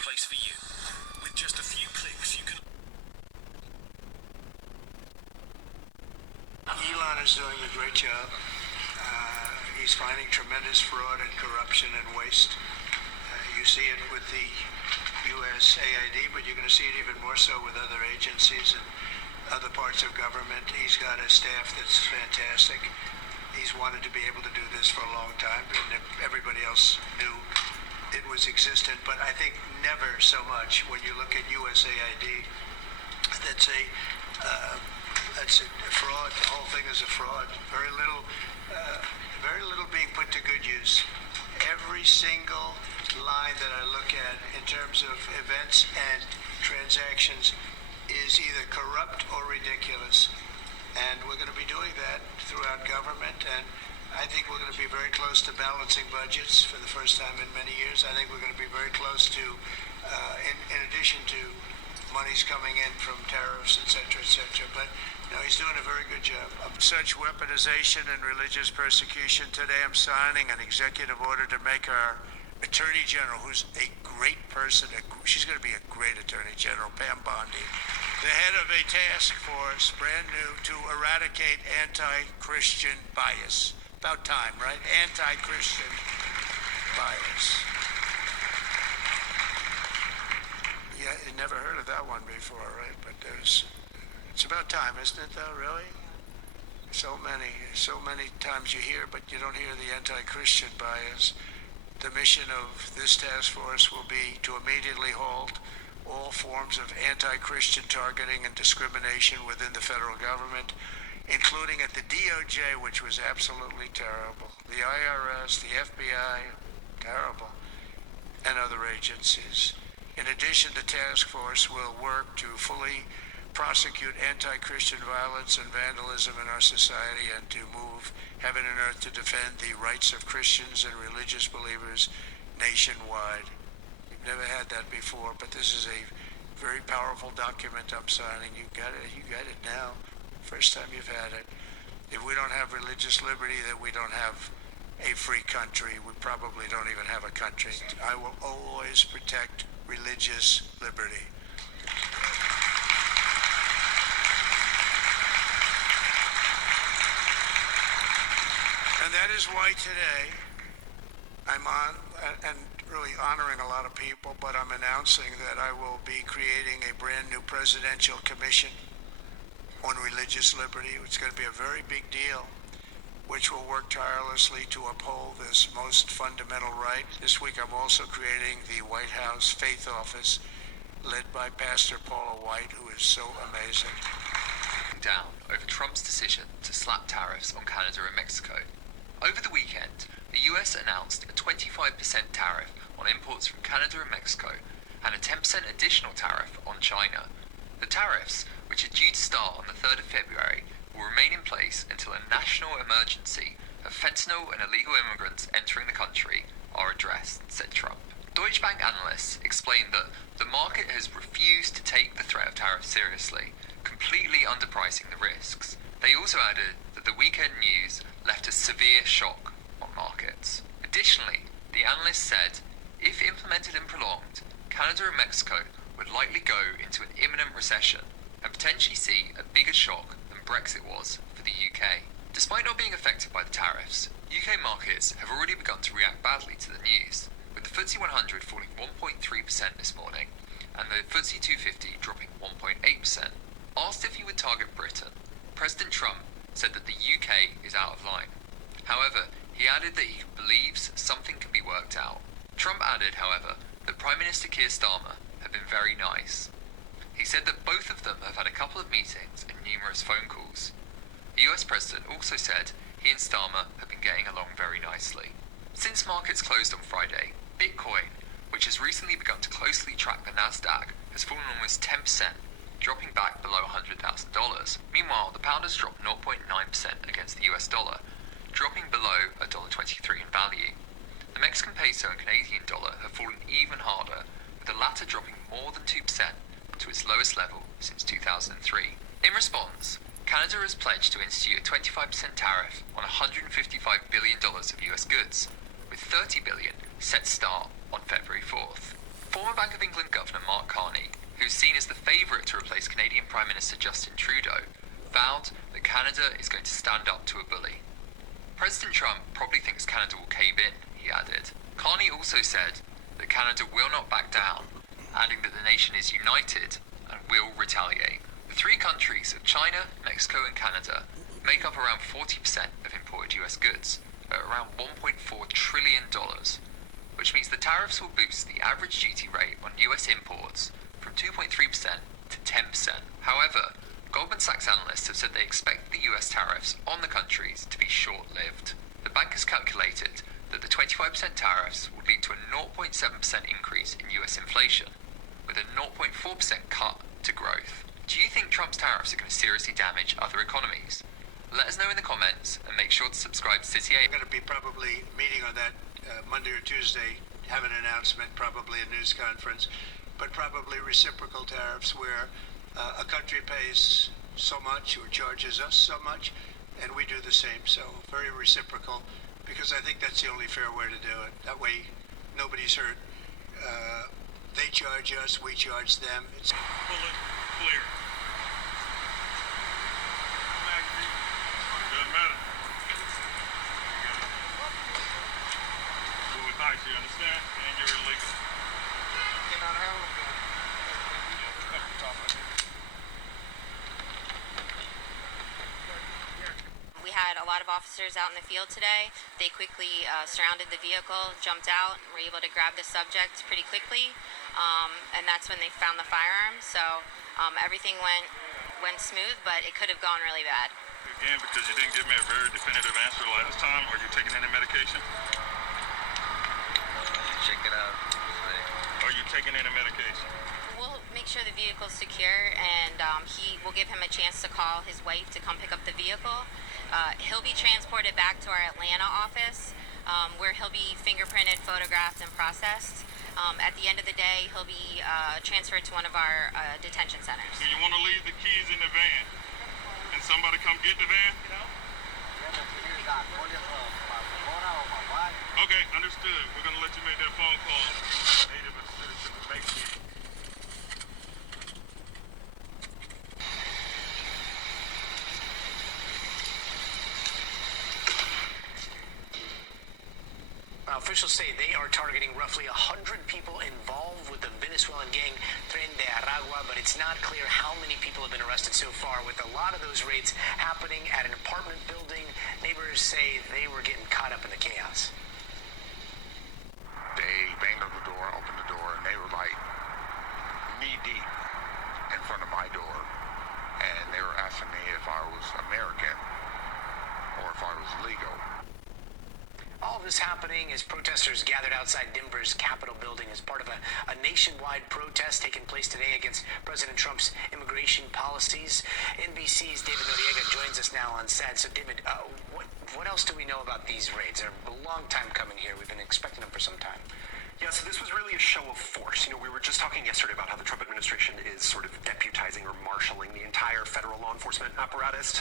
place for you. With just a few clicks, you can... Elon is doing a great job. He's finding tremendous fraud and corruption and waste. You see it with the USAID, but you're going to see it even more so with other agencies and other parts of government. He's got a staff that's fantastic. He's wanted to be able to do this for a long time, and everybody else knew it was existent, but I think never so much when you look at USAID. That's a fraud. The whole thing is a fraud. Very little being put to good use. Every single line that I look at in terms of events and transactions is either corrupt or ridiculous. And we're going to be doing that throughout government, and I think we're going to be very close to balancing budgets for the first time in many years. I think we're going to be very close to, in addition to monies coming in from tariffs, et cetera, but he's doing a very good job. Such weaponization and religious persecution. Today I'm signing an executive order to make our Attorney General, who's a great person, she's going to be a great Attorney General, Pam Bondi, the head of a task force, brand new, to eradicate anti-Christian bias. About time, right? Anti-Christian bias. Yeah, you never heard of that one before, right? But it's about time, isn't it, though, really? So many times you hear, but you don't hear the anti-Christian bias. The mission of this task force will be to immediately halt all forms of anti-Christian targeting and discrimination within the federal government, including at the DOJ, which was absolutely terrible, the IRS, the FBI, terrible, and other agencies. In addition, the task force will work to fully prosecute anti-Christian violence and vandalism in our society and to move heaven and earth to defend the rights of Christians and religious believers nationwide. You've never had that before, but this is a very powerful document I'm signing. You got it now. First time you've had it. If we don't have religious liberty, then we don't have a free country. We probably don't even have a country. I will always protect religious liberty. And that is why today I'm on and really honoring a lot of people, but I'm announcing that I will be creating a brand new presidential commission on religious liberty. It's going to be a very big deal, which will work tirelessly to uphold this most fundamental right. This week I'm also creating the White House Faith Office, led by Pastor Paula White, who is so amazing. Down over Trump's decision to slap tariffs on Canada and Mexico. Over the weekend, the US announced a 25% tariff on imports from Canada and Mexico and a 10% additional tariff on China. The tariffs, which are due to start on the 3rd of February, will remain in place until a national emergency of fentanyl and illegal immigrants entering the country are addressed, said Trump. Deutsche Bank analysts explained that the market has refused to take the threat of tariffs seriously, completely underpricing the risks. They also added that the weekend news left a severe shock on markets. Additionally, the analyst said, if implemented and prolonged, Canada and Mexico would likely go into an imminent recession and potentially see a bigger shock than Brexit was for the UK. Despite not being affected by the tariffs, UK markets have already begun to react badly to the news, with the FTSE 100 falling 1.3% this morning and the FTSE 250 dropping 1.8%. Asked if he would target Britain, President Trump said that the UK is out of line. However, he added that he believes something can be worked out. Trump added, however, that Prime Minister Keir Starmer have been very nice. He said that both of them have had a couple of meetings and numerous phone calls. The US President also said he and Starmer have been getting along very nicely. Since markets closed on Friday, Bitcoin, which has recently begun to closely track the Nasdaq, has fallen almost 10%, dropping back below $100,000. Meanwhile, the pound has dropped 0.9% against the US dollar, dropping below $1.23 in value. The Mexican peso and Canadian dollar have fallen even harder, with the latter dropping more than 2% to its lowest level since 2003. In response, Canada has pledged to institute a 25% tariff on $155 billion of US goods, with $30 billion set to start on February 4th. Former Bank of England Governor Mark Carney, who's seen as the favourite to replace Canadian Prime Minister Justin Trudeau, vowed that Canada is going to stand up to a bully. President Trump probably thinks Canada will cave in, he added. Carney also said that Canada will not back down, adding that the nation is united and will retaliate. The three countries of China, Mexico and Canada make up around 40% of imported US goods, at around $1.4 trillion, which means the tariffs will boost the average duty rate on US imports from 2.3% to 10%. However, Goldman Sachs analysts have said they expect the US tariffs on the countries to be short-lived. The bank has calculated that the 25% tariffs would lead to a 0.7% increase in US inflation, with a 0.4% cut to growth. Do you think Trump's tariffs are going to seriously damage other economies? Let us know in the comments and make sure to subscribe to City 8. We're going to be probably meeting on that Monday or Tuesday, have an announcement, probably a news conference, but probably reciprocal tariffs where a country pays so much or charges us so much, and we do the same. So very reciprocal, because I think that's the only fair way to do it. That way, nobody's hurt. They charge us, we charge them. It's Bullet clear. Doesn't matter. Move with ice, you understand? And you're illegal. We had a lot of officers out in the field today. They quickly surrounded the vehicle, jumped out, and were able to grab the subject pretty quickly. And that's when they found the firearm. So everything went smooth, but it could have gone really bad. Again, because you didn't give me a very definitive answer last time. Are you taking any medication? Check it out. Are you taking any medication? We'll make sure the vehicle's secure, and we'll give him a chance to call his wife to come pick up the vehicle. He'll be transported back to our Atlanta office, where he'll be fingerprinted, photographed, and processed. At the end of the day, he'll be transferred to one of our detention centers. Do you want to leave the keys in the van? And somebody come get the van? Okay, understood. We're going to let you make that phone call. Native and citizen to make me. Officials say they are targeting roughly 100 people involved with the Venezuelan gang Tren de Aragua, but it's not clear how many people have been arrested so far, with a lot of those raids happening at an apartment building. Neighbors say they were getting caught up in the chaos. They banged on the door, opened the door, and they were like knee-deep in front of my door. And they were asking me if I was American or if I was legal. All of this happening as protesters gathered outside Denver's Capitol building as part of a nationwide protest taking place today against President Trump's immigration policies. NBC's David Noriega joins us now on set. So, David, what else do we know about these raids? They're a long time coming here. We've been expecting them for some time. Yeah, so this was really a show of force. You know, we were just talking yesterday about how the Trump administration is sort of deputizing or marshaling the entire federal law enforcement apparatus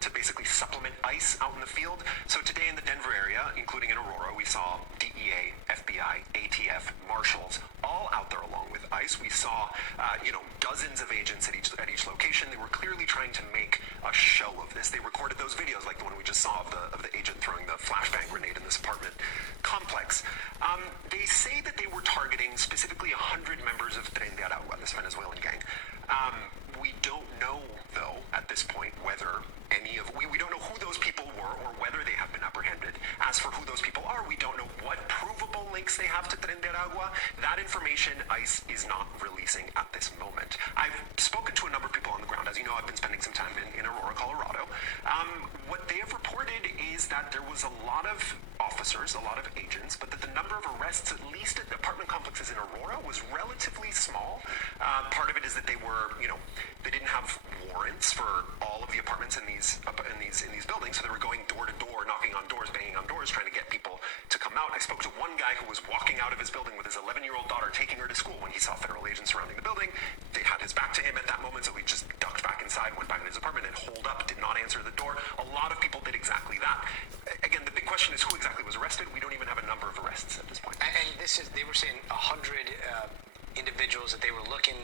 to basically supplement ICE out in the field. So today in the Denver area, including in Aurora, we saw DEA, FBI, ATF, marshals, all out there along with ICE. We saw, dozens of agents at each location. They were clearly trying to make a show of this. They recorded those videos, like the one we just saw of the agent throwing the flashbang grenade in this apartment complex. They say that they were targeting specifically 100 members of Tren de Aragua, this Venezuelan gang. We don't know, though, at this point, whether we don't know who those people were or whether they have been apprehended. As for who those people are, we don't know what provable links they have to Tren de Aragua. That information ICE is not releasing at this moment. I've spoken to a number of people on the ground. As you know, I've been spending some time in Aurora, Colorado. What they have reported is that there was a lot of officers, a lot of agents, but that the number of arrests, at least at the apartment complexes in Aurora, was relatively small. Part of it is that they were, they didn't have warrants for all of the apartments in these buildings, so they were going door to door, knocking on doors, banging on doors, trying to get people to come out. I spoke to one guy who was walking out of his building with his 11-year-old daughter, taking her to school when he saw federal agents surrounding the building. They had his back to him at that moment, so he just ducked back inside, went back in his apartment, and holed up, did not answer the door. A lot of people did exactly that. Again, the big question is who exactly was arrested. We don't even have a number of arrests at this point. And they were saying 100 individuals that they were looking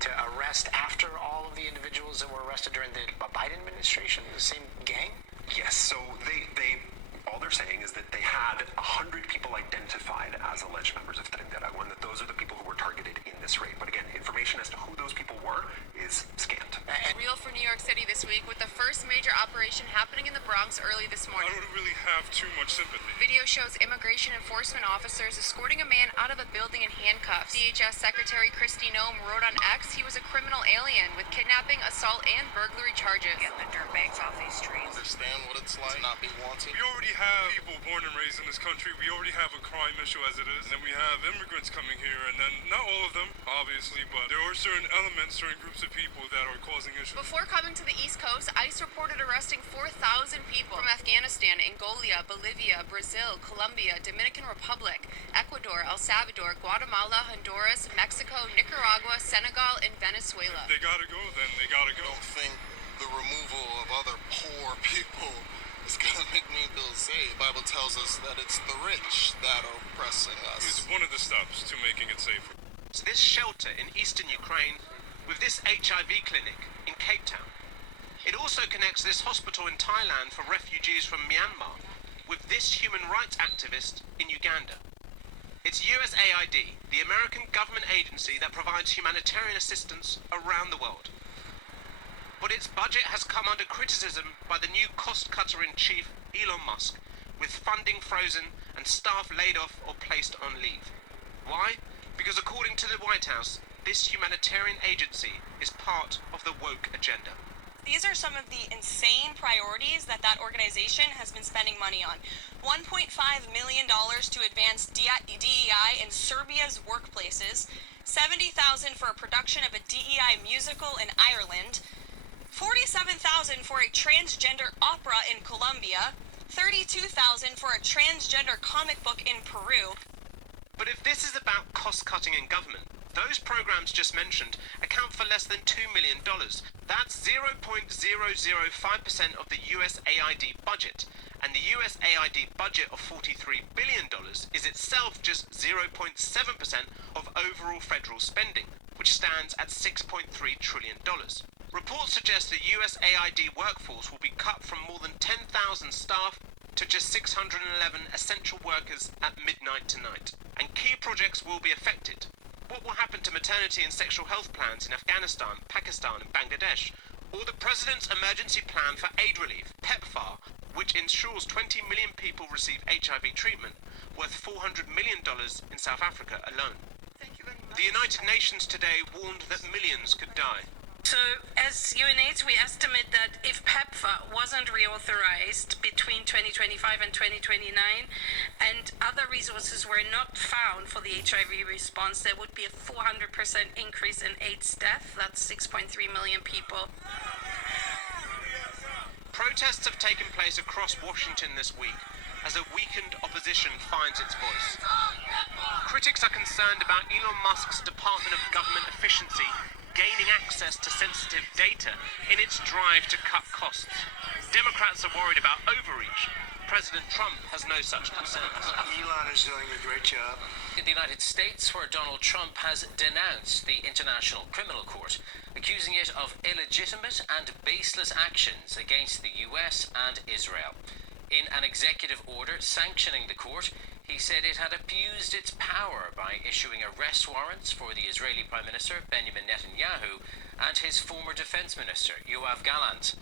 to arrest after all of the individuals that were arrested during the Biden administration, the same gang? Yes, so they all they're saying is that they had 100 people identified as alleged members of Trinidad, and that those are the people who were targeted in this raid. But again, information as to who those people were is scant. Real for New York City this week with the first major operation happening in the Bronx early this I morning. don't really have too much sympathy. Video shows immigration enforcement officers escorting a man out of a building in handcuffs. DHS Secretary Kristi Noem wrote on X he was a criminal alien with kidnapping, assault, and burglary charges. Get the dirtbags off these streets. Understand what it's like to not be wanted. We already have people born and raised in this country. We already have a crime issue as it is. And then we have immigrants coming here, and then not all of them, obviously, but there are certain elements, certain groups of people that are causing issues. Before coming to the East Coast, ICE reported arresting 4,000 people from Afghanistan, Angola, Bolivia, Brazil, Colombia, Dominican Republic, Ecuador, El Salvador, Guatemala, Honduras, Mexico, Nicaragua, Senegal, and Venezuela. They gotta go, then they gotta I go. don't think the removal of other poor people is gonna make me feel safe. The Bible tells us that it's the rich that are oppressing It's us. one of the steps to making it safer. So this shelter in eastern Ukraine with this HIV clinic in Cape Town. It also connects this hospital in Thailand for refugees from Myanmar with this human rights activist in Uganda. It's USAID, the American government agency that provides humanitarian assistance around the world. But its budget has come under criticism by the new cost-cutter-in-chief, Elon Musk, with funding frozen and staff laid off or placed on leave. Why? Because according to the White House, this humanitarian agency is part of the woke agenda. These are some of the insane priorities that organization has been spending money on. $1.5 million to advance DEI in Serbia's workplaces, $70,000 for a production of a DEI musical in Ireland, $47,000 for a transgender opera in Colombia, $32,000 for a transgender comic book in Peru. But if this is about cost-cutting in government, those programs just mentioned account for less than $2 million. That's 0.005% of the USAID budget. And the USAID budget of $43 billion is itself just 0.7% of overall federal spending, which stands at $6.3 trillion. Reports suggest the USAID workforce will be cut from more than 10,000 staff to just 611 essential workers at midnight tonight. And key projects will be affected. What will happen to maternity and sexual health plans in Afghanistan, Pakistan and Bangladesh? Or the President's Emergency Plan for Aid Relief, PEPFAR, which ensures 20 million people receive HIV treatment, worth $400 million in South Africa alone. Thank you very much. The United Nations today warned that millions could die. So, as UNAIDS, we estimate that if PEPFAR wasn't reauthorized between 2025 and 2029, and other resources were not found for the HIV response, there would be a 400% increase in AIDS death. That's 6.3 million people. Protests have taken place across Washington this week as a weakened opposition finds its voice. Critics are concerned about Elon Musk's Department of Government Efficiency gaining access to sensitive data in its drive to cut costs. Democrats are worried about overreach. President Trump has no such concerns. Elon is doing a great job. In the United States, where Donald Trump has denounced the International Criminal Court, accusing it of illegitimate and baseless actions against the US and Israel. In an executive order sanctioning the court, he said it had abused its power by issuing arrest warrants for the Israeli Prime Minister Benjamin Netanyahu and his former defense minister Yoav Gallant.